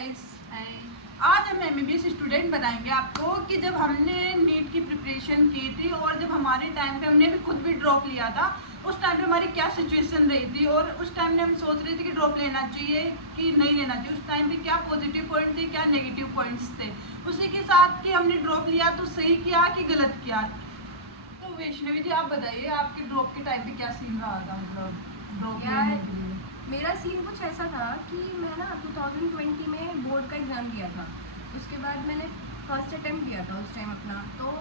Guys, आज हम MBBS student बताएंगे आपको कि जब हमने नीट की प्रिपरेशन की थी और जब हमारे टाइम पे हमने भी खुद भी ड्रॉप लिया था, उस टाइम पे हमारी क्या सिचुएशन रही थी और उस टाइम में हम सोच रहे थे कि ड्रॉप लेना चाहिए कि नहीं लेना चाहिए। उस टाइम पे क्या पॉजिटिव पॉइंट थे, क्या नेगेटिव पॉइंट्स थे, उसी के साथ कि हमने ड्रॉप लिया तो सही किया कि गलत किया। तो वैष्णवी जी, आप बताइए आपके ड्रॉप के टाइम पे क्या सीन रहा था, मतलब ड्रॉप लेने के लिए। मेरा सीन कुछ ऐसा था कि मैं ना 2020 में बोर्ड का एग्ज़ाम दिया था। उसके बाद मैंने फर्स्ट अटेम्प्ट दिया था उस टाइम अपना। तो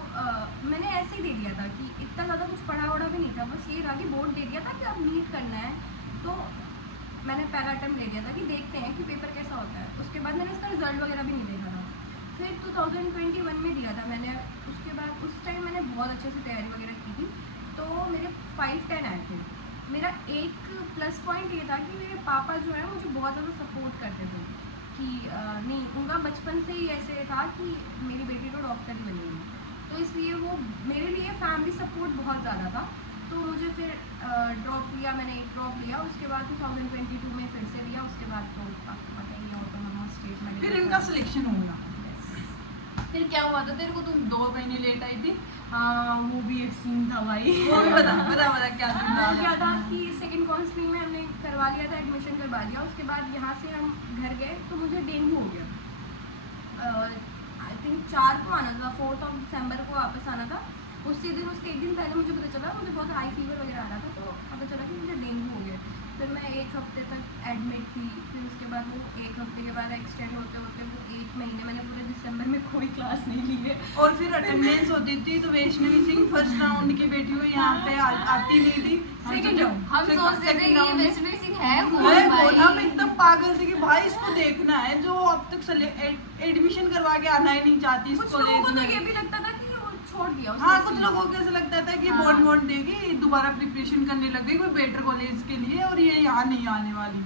मैंने ऐसे ही दे दिया था कि इतना ज़्यादा कुछ पढ़ा वढ़ा भी नहीं था, बस ये था कि बोर्ड दे दिया था कि अब नीट करना है। तो मैंने पहला अटेम्प्ट ले दिया था कि देखते हैं कि पेपर कैसा होता है। उसके बाद मैंने इसका रिजल्ट वगैरह भी नहीं देखा था। फिर 2021 में दिया था मैंने। उसके बाद उस टाइम मैंने बहुत अच्छे से तैयारी वगैरह की थी, तो मेरे 510 आए थे। मेरा एक प्लस पॉइंट ये था कि मेरे पापा जो है मुझे बहुत ज़्यादा सपोर्ट करते थे कि नहीं, उनका बचपन से ही ऐसे था कि मेरी बेटी तो डॉक्टर ही बनेगी। तो इसलिए वो मेरे लिए फैमिली सपोर्ट बहुत ज़्यादा था। तो मुझे फिर ड्रॉप लिया, मैंने एक ड्रॉप लिया। उसके बाद 2022 में फिर से लिया। उसके बाद तो आपको पता ही है, ऑटोनोमस स्टेट में फिर इनका सिलेक्शन हो गया। फिर क्या हुआ था तेरे को, तुम 2 महीने लेट आई थी। हाँ, वो भी एक सीन था भाई। वो भी बता क्या सीन था। क्या था कि सेकंड काउंसलिंग में हमने करवा लिया था, एडमिशन करवा लिया। उसके बाद यहाँ से हम घर गए तो मुझे डेंगू हो गया। आई थिंक 4 को आना था, 4 दिसंबर को वापस आना था। उसी दिन, उसके एक दिन पहले मुझे पता चला मुझे बहुत हाई फीवर वगैरह आ रहा था। तो पता चला कि मुझे डेंगू हो गया। फिर मैं 1 हफ्ते तक एडमिट थी। फिर उसके बाद वो 1 हफ्ते के बाद एक्सटेंड होते होते वो 1 महीने, मैंने पूरे दिसंबर में कोई क्लास नहीं ली है। और फिर अटेंडेंस होती थी तो वैष्णवी सिंह फर्स्ट राउंड की बेटी हुई, यहाँ पे आती नहीं थी। सेकंड राउंड हम सोचते थे कि वैष्णवी सिंह है हम एकदम पागल थे कि भाई इसको देखना है, जो अब तक एडमिशन करवा के आना ही नहीं चाहती इस कुछ लोगों को कॉलेज तो में। ये भी लगता था कि वो छोड़ दिया उसने। हाँ, कुछ लोगों को ऐसा लगता था कि हाँ। बॉन्ड वॉन्ड देगी, दोबारा प्रिपरेशन करने लग गई कोई बेटर कॉलेज के लिए और ये यहाँ नहीं आने वाली।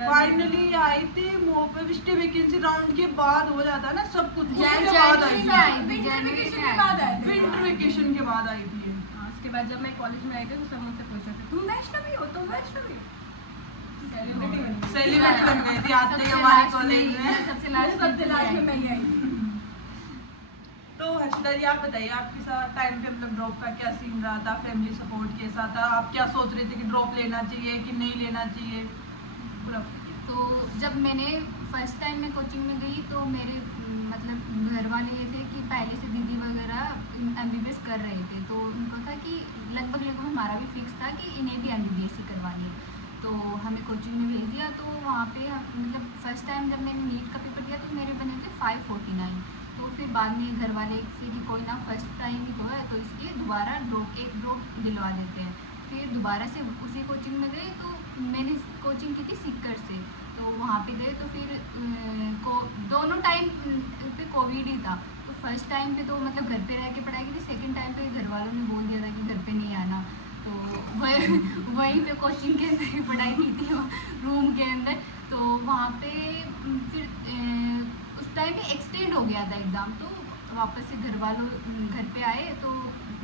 फाइनली आई थी वो पे वैकेंसी राउंड के बाद हो जाता है ना सब कुछ, उसके बाद आई थी। विंटर वेकेशन के बाद आई थी। उसके बाद जब मैं कॉलेज में आई थी तो सब मुझसे पूछ रहे थे, तुम वैष्णवी हो, तुम वैष्णवी हो। सेलिब्रेट बन गई थी आते ही हमारे कॉलेज में। सबसे लास्ट में मैं ही आई थी। तो हर्षिता जी, आप बताइए आपके साथ टाइम पे मतलब ड्रॉप का क्या सीन रहा था, फैमिली सपोर्ट कैसा था, आप क्या सोच रहे थे कि ड्रॉप लेना चाहिए कि नहीं लेना चाहिए पूरा। तो जब मैंने फर्स्ट टाइम में कोचिंग में गई तो मेरे मतलब घर वाले ये थे कि पहले से दीदी वगैरह एमबीबीएस कर रहे थे, तो उनको था कि लगभग हमारा भी फिक्स था कि इन्हें भी एमबीबीएस ही करवानी है। तो हमें कोचिंग में भेज दिया। तो वहाँ पे मतलब फर्स्ट टाइम जब मैंने नीट का पेपर दिया तो मेरे बने थे 549। तो फिर बाद में घर वाले से कि कोई ना, फर्स्ट टाइम ही तो है तो इसलिए दोबारा एक ड्रॉप दिलवा देते हैं। फिर दोबारा से उसी कोचिंग में गए तो मैंने कोचिंग की थी सीकर से, तो वहाँ पे गए तो फिर दोनों टाइम पे कोविड ही था। तो फर्स्ट टाइम पे तो मतलब घर पे रह के पढ़ाई की थी, सेकंड टाइम पे घर वालों ने बोल दिया था कि घर पे नहीं आना। तो वहीं पे कोचिंग के अंदर ही पढ़ाई की थी रूम के अंदर। तो वहाँ पे फिर उस टाइम पे एक्सटेंड हो गया था एग्ज़ाम, तो वापस से घर वालों घर पे आए तो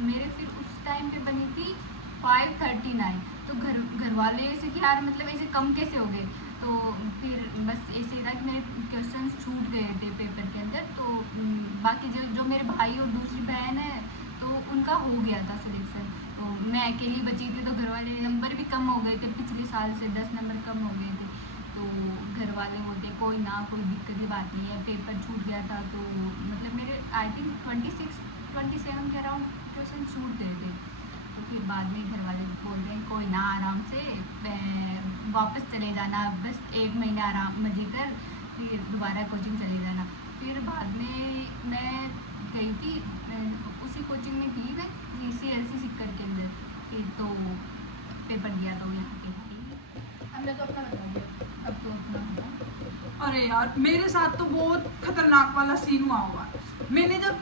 मेरे फिर उस टाइम पे बनी थी 539। तो घर वाले ऐसे कि यार मतलब ऐसे कम कैसे हो गए। तो फिर बस ऐसे था कि मेरे क्वेश्चंस छूट गए थे पेपर के अंदर। तो बाकी जो मेरे भाई और दूसरी बहन है तो उनका हो गया था सिलेक्शन। तो मैं अकेली बची थी, तो घर वाले नंबर भी कम हो गए थे, पिछले साल से 10 नंबर कम हो गए थे। तो घर वाले बोलते कोई ना, कोई दिक्कत की बात नहीं है, पेपर छूट गया था। तो मतलब मेरे आई थिंक 27 के अराउंड क्वेश्चन छूट गए थे। तो फिर बाद में घर वाले बोल रहे हैं कोई ना, आराम से वापस चले जाना, बस 1 महीना आराम मजे कर, फिर दोबारा कोचिंग चले जाना। फिर बाद में मैं गई थी उसी कोचिंग में थी मैं CLC सीकर के अंदर। फिर तो पेपर दिया तो यहाँ पे हमने तो अपना बता दिया, अब तो अपना होगा। अरे यार, मेरे साथ तो बहुत खतरनाक वाला सीन हुआ होगा। मैंने जब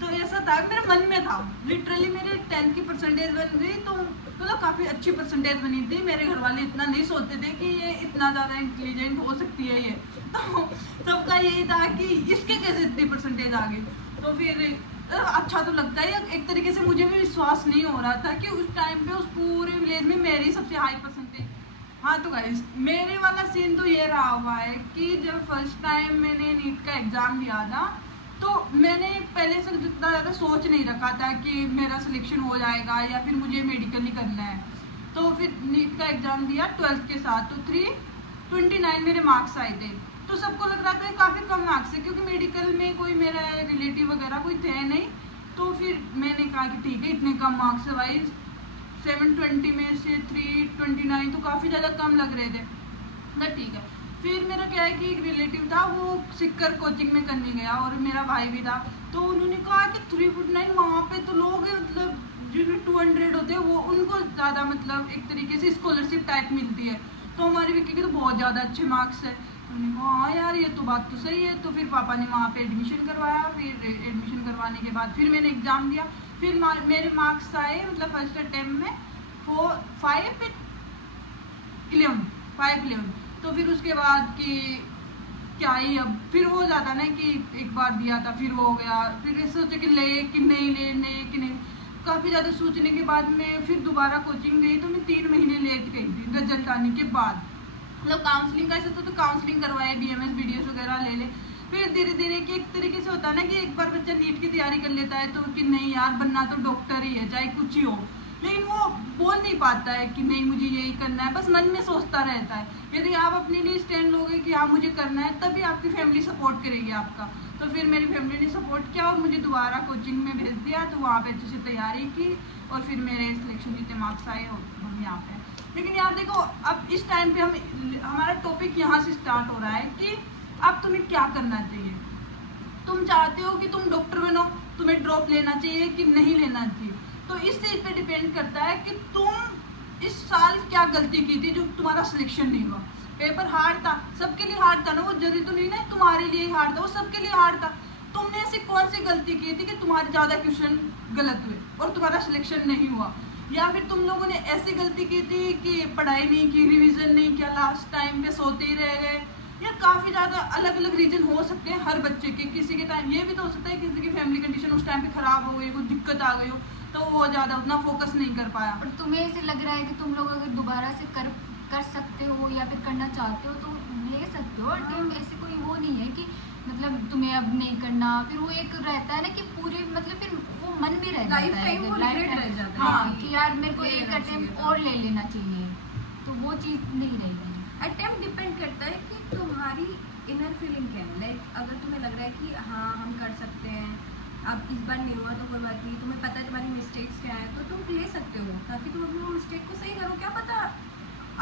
तो ऐसा था मेरे मन में था, लिटरली मेरे 10th की परसेंटेज बन गई तो मतलब काफ़ी अच्छी परसेंटेज बनी थी। मेरे घर वाले इतना नहीं सोचते थे कि ये इतना ज़्यादा इंटेलिजेंट हो सकती है ये, तो सबका यही था कि इसके कैसे इतनी परसेंटेज आ गई। तो फिर अच्छा तो लगता है, एक तरीके से मुझे भी विश्वास नहीं हो रहा था कि उस टाइम पे उस पूरे विलेज में मेरी सबसे हाई परसेंटेज हाँ तो गाइस मेरे वाला सीन तो ये रहा हुआ है कि जब फर्स्ट टाइम मैंने नीट का एग्ज़ाम दिया था तो मैंने पहले से जितना ज़्यादा सोच नहीं रखा था कि मेरा सिलेक्शन हो जाएगा या फिर मुझे मेडिकल ही करना है। तो फिर नीट का एग्ज़ाम दिया 12th के साथ, तो 329 मेरे मार्क्स आए थे। तो सबको लग रहा था काफ़ी कम मार्क्स है क्योंकि मेडिकल में कोई मेरा रिलेटिव वगैरह कोई थे नहीं। तो फिर मैंने कहा कि ठीक है इतने कम मार्क्स है भाई, 720 में से 329 तो काफ़ी ज़्यादा कम लग रहे थे ना। ठीक है, फिर मेरा क्या है कि एक रिलेटिव था वो सिक्कर कोचिंग में करने गया और मेरा भाई भी था। तो उन्होंने कहा कि 349 वहाँ पे तो लोग मतलब जिन्हें 200 होते हैं वो उनको ज़्यादा मतलब एक तरीके से स्कॉलरशिप टाइप मिलती है। तो हमारी विक्की के तो बहुत ज़्यादा अच्छे मार्क्स है। उन्होंने कहा हाँ यार ये तो बात तो सही है। तो फिर पापा ने वहाँ पे एडमिशन करवाया। फिर एडमिशन करवाने के बाद फिर मैंने एग्ज़ाम दिया। फिर मेरे मार्क्स आए मतलब फर्स्ट अटैम्प्ट में 511। तो फिर उसके बाद कि क्या ही अब फिर हो जाता ना कि एक बार दिया था फिर हो गया, फिर सोचे कि ले कि नहीं लेने कि नहीं। काफ़ी ज़्यादा सोचने के बाद में फिर दोबारा कोचिंग गई तो मैं 3 महीने लेट गई थी रिजल्ट आने के बाद। मतलब काउंसलिंग का ऐसा तो काउंसलिंग करवाए, BMS BDS वगैरह ले ले। फिर धीरे धीरे कि एक तरीके से होता है ना कि एक बार बच्चा नीट की तैयारी कर लेता है तो कि नहीं यार बनना तो डॉक्टर ही है चाहे कुछ ही हो, लेकिन वो बोल नहीं पाता है कि नहीं मुझे यही करना है, बस मन में सोचता रहता है। यदि आप अपने लिए स्टैंड लोगे कि हाँ मुझे करना है तभी आपकी फैमिली सपोर्ट करेगी आपका। तो फिर मेरी फैमिली ने सपोर्ट किया और मुझे दोबारा कोचिंग में भेज दिया। तो वहाँ पे अच्छे से तैयारी की और फिर मेरे सिलेक्शन जितने मार्क्स आए हम यहाँ पे। लेकिन यार देखो अब इस टाइम पे हमारा टॉपिक यहाँ से स्टार्ट हो रहा है कि अब तुम्हें क्या करना चाहिए। तुम चाहते हो कि तुम डॉक्टर बनो, तुम्हें ड्रॉप लेना चाहिए कि नहीं लेना चाहिए। तो इस चीज़ पे डिपेंड करता है कि तुम इस साल क्या गलती की थी जो तुम्हारा सिलेक्शन नहीं हुआ। पेपर हार्ड था, सबके लिए हार्ड था ना, वो जरूरी तो नहीं ना तुम्हारे लिए ही हार्ड था, वो सबके लिए हार्ड था। तुमने ऐसी कौन सी गलती की थी कि तुम्हारे ज़्यादा क्वेश्चन गलत हुए और तुम्हारा सिलेक्शन नहीं हुआ। या फिर तुम लोगों ने ऐसी गलती की थी कि पढ़ाई नहीं की, रिवीजन नहीं किया, लास्ट टाइम पे सोते ही रह गए। या काफ़ी ज़्यादा अलग अलग रीजन हो सकते हैं हर बच्चे के। किसी के टाइम ये भी तो हो सकता है किसी की फैमिली कंडीशन उस टाइम पे ख़राब हो गई, कोई दिक्कत आ गई हो तो वो ज़्यादा उतना फोकस नहीं कर पाया। और तुम्हें ऐसे लग रहा है कि तुम लोग अगर दोबारा से कर सकते हो या फिर करना चाहते हो तो ले सकते हो। और टाइम ऐसे कोई वो नहीं है कि मतलब तुम्हें अब नहीं करना, फिर वो एक रहता है ना कि पूरे मतलब फिर वो मन भी रह लाइफ जाता है टाइम वो life regret time- रह जाता है हाँ कि यार मेरे को ले एक लेना अटेम्प्ट चाहिए और ले लेना चाहिए, तो वो चीज़ नहीं रहेगी। अटेम्प्ट डिपेंड करता है कि तुम्हारी इनर फीलिंग क्या है। लाइक अगर तुम्हें लग रहा है कि हाँ हम कर सकते हैं, अब इस बार नहीं हुआ तो कोई बात नहीं, तुम्हें पता है तुम्हारी मिस्टेक्स क्या है तो तुम ले सकते हो ताकि तुम अपनी वो मिस्टेक को सही करो। क्या पता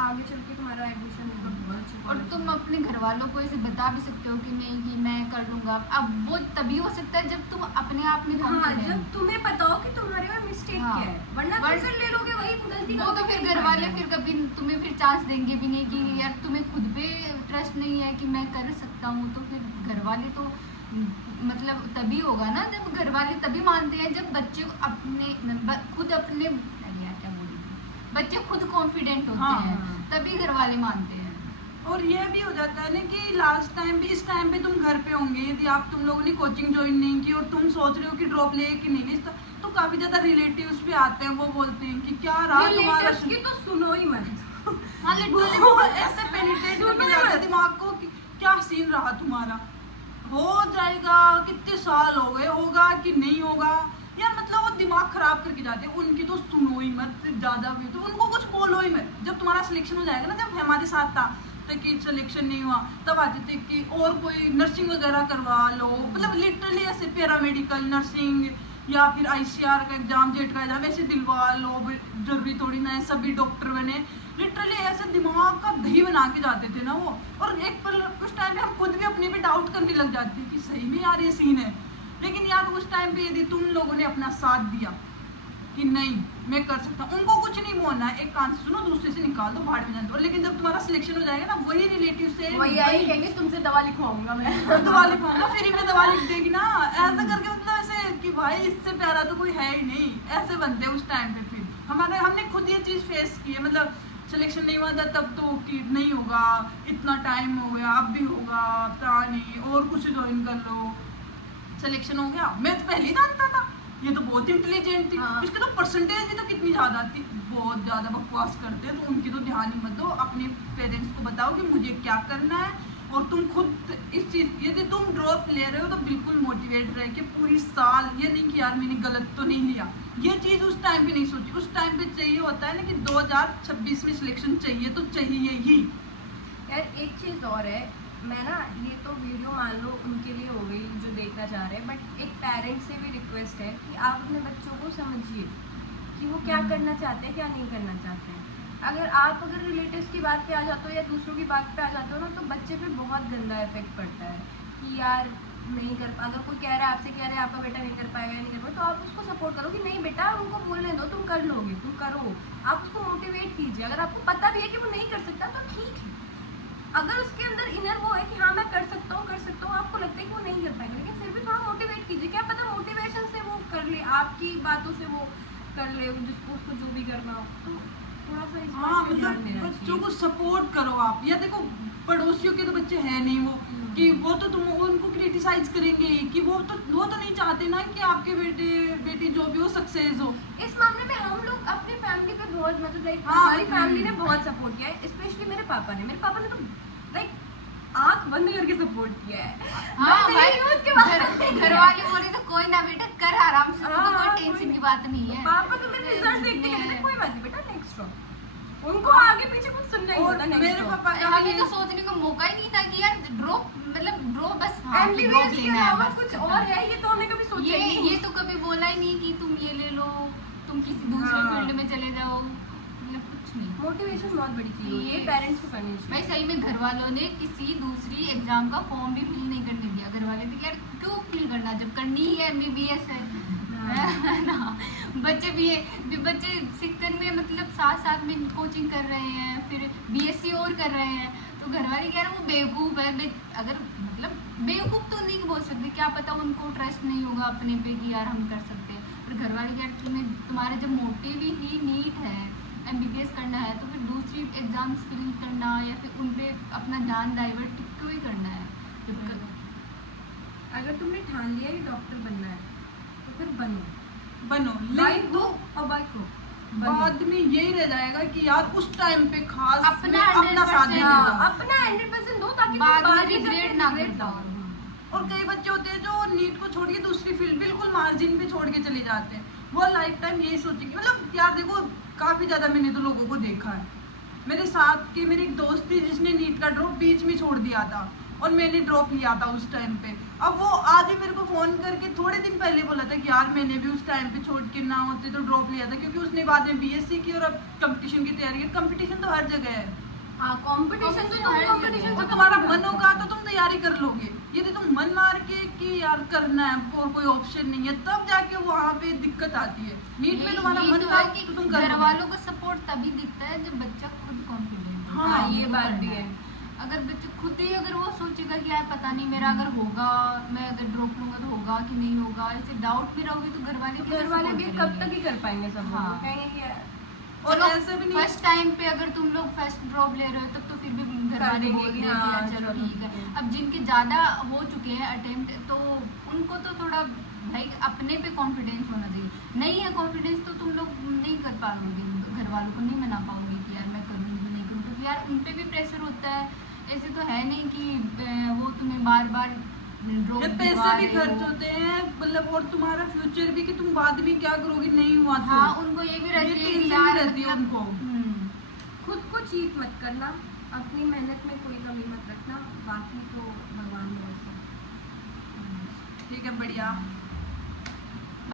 आगे चल के तुम्हारा एडमिशन बहुत अच्छे और कॉलेज तुम में। अपने घर वालों को ऐसे बता भी सकते हो कि नहीं कि मैं कर लूँगा। अब वो तभी हो सकता है जब तुम अपने आप में हाँ confident जब हो। तुम्हें पता हो कि तुम्हारे में मिस्टेक हाँ। क्या है, वरना तुम वरना- फिर ले लोगे वही गलती वो तो करके फिर नहीं घर वाले फायदा है। फिर कभी तुम्हें फिर चांस देंगे भी नहीं कि यार तुम्हें खुद पे ट्रस्ट नहीं है कि मैं कर सकता हूँ। तो फिर घर वाले तो मतलब तभी होगा ना जब घर वाले तभी मानते हैं जब बच्चे खुद अपने अरे यार क्या बोल रही थी? बच्चे खुद कॉन्फिडेंट होते हाँ, हैं हाँ। तभी घर वाले मानते हैं। और ये भी हो जाता है ना कि लास्ट टाइम भी इस टाइम पे तुम घर पे होंगे, यदि आप तुम लोगों ने कोचिंग ज्वाइन नहीं की और तुम सोच रहे हो कि ड्रॉप ले कि नहीं ले, तो काफ़ी ज़्यादा रिलेटिव्स भी आते हैं, वो बोलते हैं कि क्या रहा तुम्हारा। Relatives की तो सुनो ही मत। हाँ लिटरली वो ऐसे पेनिट्रेट करके जाते हैं दिमाग को कि क्या सीन रहा तुम्हारा, हो जाएगा, कितने साल हो गए, होगा कि नहीं होगा। यार मतलब वो दिमाग खराब करके जाते हैं। उनकी तो सुनो ही मत, ज़्यादा भी तो उनको कुछ बोलो ही मत। जब तुम्हारा सिलेक्शन हो जाएगा ना, जब हमारे साथ था तो कि सिलेक्शन नहीं हुआ तब आते थे कि और कोई नर्सिंग वगैरह करवा लो, मतलब लिटरली ऐसे पैरामेडिकल नर्सिंग या फिर ICR का एग्जाम, जेट का एग्जाम ऐसे दिलवा लो, जरूरी थोड़ी ना है सभी डॉक्टर बने। लिटरली ऐसे दिमाग का दही बना के जाते थे ना वो। और एक पल उस टाइम पे हम खुद भी अपने पे डाउट करने लग जाते कि सही में यार ये सीन है। लेकिन यार उस टाइम पे यदि तुम लोगों ने अपना साथ दिया कि नहीं मैं कर सकता हूँ, उनको कुछ नहीं बोलना है, एक कान से सुनो दूसरे से निकाल दो, बाहर में जाने दो। लेकिन जब तुम्हारा सिलेक्शन हो जाएगा ना, वही रिलेटिव से वही आई कहेंगे तुमसे दवा लिखवाऊंगा मैं। दवा लिखवाऊंगा, फ्री में दवा लिख देगी ना, ऐसा करके मतलब ऐसे कि भाई इससे प्यारा तो कोई है ही नहीं, ऐसे बनते हैं उस टाइम पे। फिर हमने खुद ये चीज़ फेस की है, मतलब सिलेक्शन नहीं हुआ था तब तो कि नहीं होगा, इतना टाइम हो गया, अब भी होगा, पता नहीं और कुछ ज्वाइन कर लो। सिलेक्शन हो गया, मैं तो पहले ही जानता था ये तो बहुत इंटेलिजेंट थी, हाँ। इसके तो परसेंटेज भी तो कितनी ज्यादा थी। बहुत ज्यादा बकवास करते हैं, तो उनकी तो ध्यान ही मत दो, अपने पेरेंट्स को बताओ कि मुझे क्या करना है, और तुम खुद इस चीज, यदि तुम ड्रॉप ले रहे हो तो बिल्कुल मोटिवेट रहे कि पूरी साल, ये नहीं कि यार मैंने गलत तो नहीं लिया, ये चीज उस टाइम पे नहीं सोची। उस टाइम पे चाहिए होता है ना कि 2026 में सिलेक्शन चाहिए तो चाहिए ही। यार एक चीज़ और है, मैं ना, ये तो वीडियो मान लो उनके लिए हो गई जो देखना चाह रहे हैं, बट एक पेरेंट्स से भी रिक्वेस्ट है कि आप अपने बच्चों को समझिए कि वो क्या करना चाहते हैं, क्या नहीं करना चाहते हैं। अगर रिलेटिव्स की बात पे आ जाते हो या दूसरों की बात पे आ जाते हो ना, तो बच्चे पे बहुत गंदा इफेक्ट पड़ता है कि यार नहीं कर, अगर कोई कह रहा है, आपसे कह रहा है आपका बेटा नहीं कर पाएगा, नहीं कर पाएगा, तो आप उसको सपोर्ट करो कि नहीं बेटा, उनको बोलने दो, तुम कर लोगे, तुम करो। आप उसको मोटिवेट कीजिए। अगर आपको पता भी है कि वो नहीं कर सकता तो ठीक है, अगर उसके अंदर इनर वो है कि हाँ मैं कर सकता हूँ, आपको लगता है कि वो नहीं कर पाएगा, लेकिन फिर भी थोड़ा मोटिवेट कीजिए। क्या पता मोटिवेशन से वो कर ले, आपकी बातों से वो कर ले, जिसको उसको जो भी करना हो। तो थोड़ा सा इस हाँ बात पे ध्यान मतलब देना बच्चों चाहिए। को सपोर्ट करो आप। या देखो, पड़ोसियों के तो बच्चे हैं नहीं वो, कि वो तो तुम उनको क्रिटिसाइज करेंगे कि वो तो नहीं चाहते ना कि आपके बेटी जो भी हो सक्सेस हो। इस मामले में हम लोग अपनी फैमिली पे बहुत, मतलब लाइक हाँ, हमारी फैमिली ने बहुत सपोर्ट किया है, स्पेशली मेरे पापा ने तो लाइक आंख बंद करके सपोर्ट किया है। हाँ मैं भाई, नहीं हूँ उसके बाद घर वाले बोले तो कोई ना बेटा कर आराम से, तो हाँ, कोई टेंशन की बात नहीं है। पापा तो मेरे रिजल्ट देखते जितने कहते थे हैं। कोई बात नहीं बेटा, नेक्स्ट रो, उनको आगे पीछे कुछ सुनना ही और होता। मेरे नेक्स्ट रो पापा का हमें भी तो सोचने का मौका ही नहीं था कि यार ड्रॉप, मतलब ड्रॉप बस, हाँ कि ड्रॉप एमबीबीएस के लेना है अलावा बस, कुछ खत्म। और है, ये तो हमने कभी सोचा ही नहीं। ये तो कभी बोला ही नहीं कि तुम ये ले लो, तुम किसी दूसरे हाँ। फील्ड में चले जाओ, मतलब कुछ नहीं। मोटिवेशन बहुत बड़ी चीज होती है, ये- पेरेंट्स को करनी भाई चाहिए। सही में घर वालों ने किसी दूसरी एग्जाम का फॉर्म भी फिल नहीं करने दिया। घर वाले थे यार क्यों फिल करना, जब करनी ही है एमबीबीएस है है ना। बच्चे भी बच्चे सिक्कर में मतलब साथ साथ में कोचिंग कर रहे हैं, फिर बीएससी और कर रहे हैं, तो घर वाले कह रहे हैं वो बेवकूफ़ है। अगर मतलब बेवकूफ़ तो नहीं बोल सकते, क्या पता उनको ट्रस्ट नहीं होगा अपने पे कि यार हम कर सकते हैं, पर घर वाले कह रहे हैं तुम्हारे जब मोटिव ही नीट है, एमबीबीएस करना है, तो फिर दूसरी एग्जाम्स फिल करना या फिर उन पे अपना ध्यान डाइवर्ट क्यों ही करना है। अगर तुमने ठान लिया कि डॉक्टर बनना है तो फिर बनो, बाई लेकिन हो और बाई को बाद में यही रह जाएगा कि यार उस टाइम पे खास अपना मैं अपना साथ 100% दे हाँ, देता हूँ। अपना 100% दो ताकि तुम बाद में में regret जाके ना regret कर ना पाओ। करो। और कई बच्चे होते हैं जो नीट को छोड़ के दूसरी फील्ड बिल्कुल मार्जिन पे छोड़ के चले जाते हैं। वो लाइफ टाइम यही सोचेंगे, मतलब यार देखो काफी ज्यादा मैंने तो लोगों को देखा है। मेरे साथ के मेरी एक दोस्त थी जिसने नीट का ड्रॉप बीच में छोड़ दिया था, और मैंने ड्रॉप लिया था उस टाइम पे। अब वो आज ही मेरे को फोन करके थोड़े दिन पहले बोला था कि यार मैंने भी उस टाइम पे छोड़ के ना होते तो ड्रॉप लिया था, क्योंकि उसने बाद में बीएससी की और अब कंपटीशन की तैयारी है। कंपटीशन तो हर जगह है, हाँ, कंपटीशन तो तुम कंपटीशन और तुम्हारा मन होगा तो तुम तैयारी कर लोगे। यदि तुम मन मार के कि यार करना है और कोई ऑप्शन नहीं है, तब जाके वहाँ पे दिक्कत आती है। नीट में तुम्हारा यही मन तो था है कि तो तुम कर घर लोगे। वालों का सपोर्ट तभी दिखता है जब बच्चा खुद कॉन्फिडेंट हो। हाँ, ये वो बात करना भी है। अगर बच्चे खुद ही अगर वो सोचेगा कि यार पता नहीं मेरा अगर होगा, मैं अगर ड्रॉप लूंगा तो होगा कि नहीं होगा, ऐसे डाउट में रहोगे तो घर वाले घर वाले भी कब तक ही कर पाएंगे सब हाँ। लोग, कहेंगे कि यार और ऐसे भी नहीं फर्स्ट टाइम पे अगर तुम लोग फर्स्ट ड्रॉप ले रहे हो तब तो फिर भी घर कर वाले देंगे बोल कि देंगे हाँ, यार चलो चलो ठीक है। ठीक है। अब जिनके ज़्यादा हो चुके हैं अटेम्प्ट, तो उनको तो थोड़ा भाई अपने पे कॉन्फिडेंस होना चाहिए। नहीं है कॉन्फिडेंस तो तुम लोग नहीं कर पाओगे, घर वालों को नहीं मना पाओगे कि यार मैं करूँगी नहीं करूँ, क्योंकि यार उन पे भी प्रेशर होता है। ऐसे तो है नहीं कि वो तुम्हें बार बार ड्रॉप ये पैसे भी खर्च होते हैं, मतलब और तुम्हारा फ्यूचर भी कि तुम बाद में क्या करोगे नहीं हुआ तो। हाँ, उनको ये भी रहती है कि टेंशन यार भी रहती है मतलब उनको। खुद को चीट मत करना, अपनी मेहनत में कोई कमी मत रखना, बाकी तो भगवान भरोसे। ठीक है, बढ़िया।